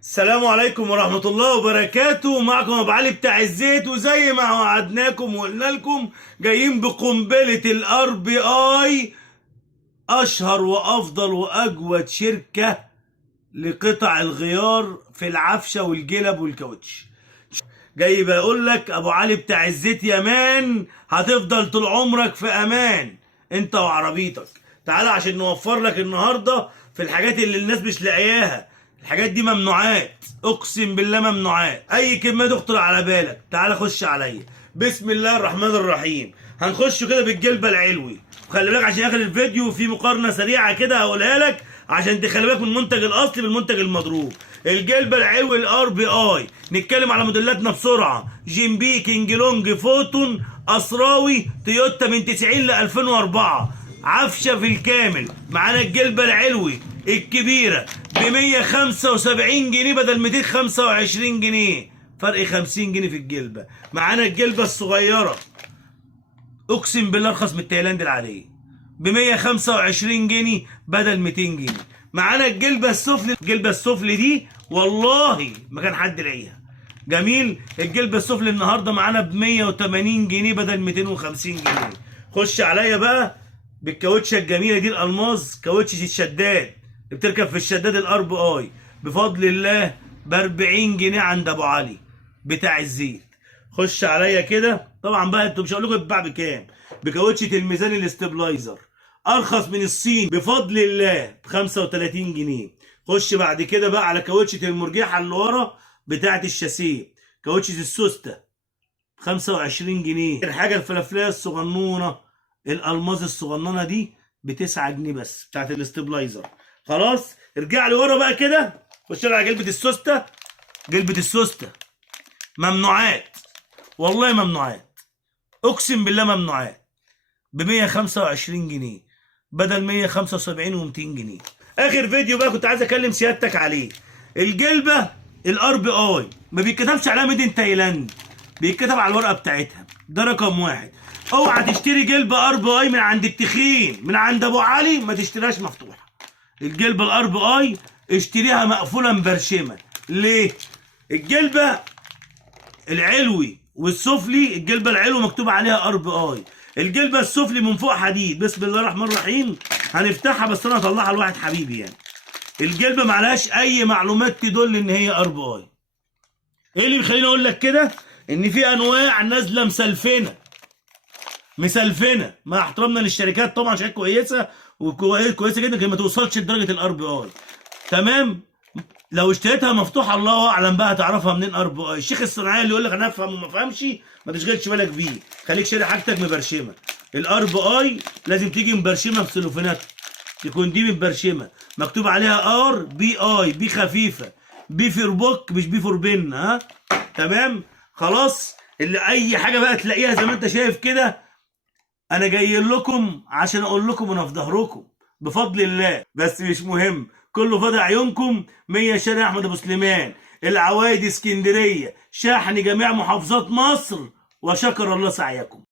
السلام عليكم ورحمة الله وبركاته. معكم أبو علي بتاع الزيت، وزي ما وعدناكم وقلنا لكم جايين بقنبلة الار بي اي، أشهر وأفضل وأجود شركة لقطع الغيار في العفشة والجلب والكاوتش. جاي بقول لك أبو علي بتاع الزيت يا مان، هتفضل طول عمرك في أمان أنت وعربيتك. تعالى عشان نوفر لك النهاردة في الحاجات اللي الناس مش لاقياها. الحاجات دي ممنوعات، اقسم بالله ممنوعات. اي كلمه تخطر على بالك تعالى خش عليا. بسم الله الرحمن الرحيم. هنخش كده بالجلبه العلوي. خلي بالك عشان اخر الفيديو في مقارنه سريعه كده هقولها لك عشان تخلي بالك من المنتج الاصلي بالمنتج المضروب. الجلبه العلوي الار بي اي، نتكلم على موديلاتنا بسرعه. جيمبي، كينج لونج، فوتون، اسراوي، تويوتا من 90 ل 2004. عفشه في الكامل. معانا الجلبه العلوي الكبيره ب 175 جنيه بدل 225 جنيه، فرق 50 جنيه في الجلبه. معانا الجلبه الصغيره اقسم بالله ارخص من التايلاند العاديه ب 125 جنيه بدل 200 جنيه. معانا الجلبه السفلي، الجلبه السفلي دي والله ما كان حد لاقيها. جميل. الجلبه السفلي النهارده معانا ب 180 جنيه بدل 250 جنيه. خش عليا بقى بالكاوتشه الجميله دي الالماس، كاوتشه الشداد اللي بتركب في الشداد الار بي اي، بفضل الله ب 40 جنيه عند ابو علي بتاع الزيت. خش عليا كده. طبعا بقى انتوا مش هقول لكم بتتباع بكام. بكاوتشه الميزان الاستبلايزر ارخص من الصين بفضل الله ب 35 جنيه. خش بعد كده بقى على كاوتشه المرجحه اللي ورا بتاعه الشاسيه، كاوتشه السوسته ب 25 جنيه. الحاجه الفلافليه الصغنونه الالماظ الصغننه دي ب 9 جنيه بس بتاعت الاستبلايزر. خلاص ارجع لي ورا بقى كده. خش على جلبه السوسته. جلبه السوسته ممنوعات، والله ممنوعات، اقسم بالله ممنوعات، ب 125 جنيه بدل 175 و200 جنيه. اخر فيديو بقى كنت عايز اكلم سيادتك عليه. الجلبه الار بي اي ما بيتكتبش عليها ميد ان تايلاند، بيتكتب على الورقه بتاعتها. ده رقم واحد. اوعى تشتري جلبه ار بي اي من عند التخين، من عند ابو علي ما تشتريهاش مفتوحه. الجلبه الار بي اي اشتريها مقفوله مبرشمه. ليه؟ الجلبه العلوي والسفلي، الجلبه العلوي مكتوب عليها ار بي اي، الجلبه السفلي من فوق حديد. بسم الله الرحمن الرحيم. هنفتحها بس انا هطلعها لواحد حبيبي يعني. الجلبه معلهاش اي معلومات تدل ان هي ار بي اي. ايه اللي بيخليني اقول لك كده؟ ان في انواع نازله مسلفنه مع احترامنا للشركات طبعا، شركات كويسه وكويسه جدا لكن ما توصلش لدرجه الار بي اي. تمام. لو اشتريتها مفتوحه الله اعلم بقى هتعرفها منين ار بي اي. الشيخ الصناعيه اللي يقول لك انا افهم وما افهمش ما تشغلش بالك بيه، خليك شاري حاجتك مبرشمه. الار بي اي لازم تيجي مبرشمه بسلوفينات، تكون دي مبرشمه مكتوب عليها ار بي اي، بي خفيفه، بي فور بوك مش بي فور بن. ها تمام. خلاص. اللي اي حاجه بقى تلاقيها زي ما انت شايف كده، انا جاي لكم عشان اقول لكم انا في ظهركم بفضل الله. بس مش مهم، كله فاضي عيونكم. 100 شارع احمد ابو سليمان، العوايد، اسكندريه، شحن جميع محافظات مصر، وشكر الله سعيكم.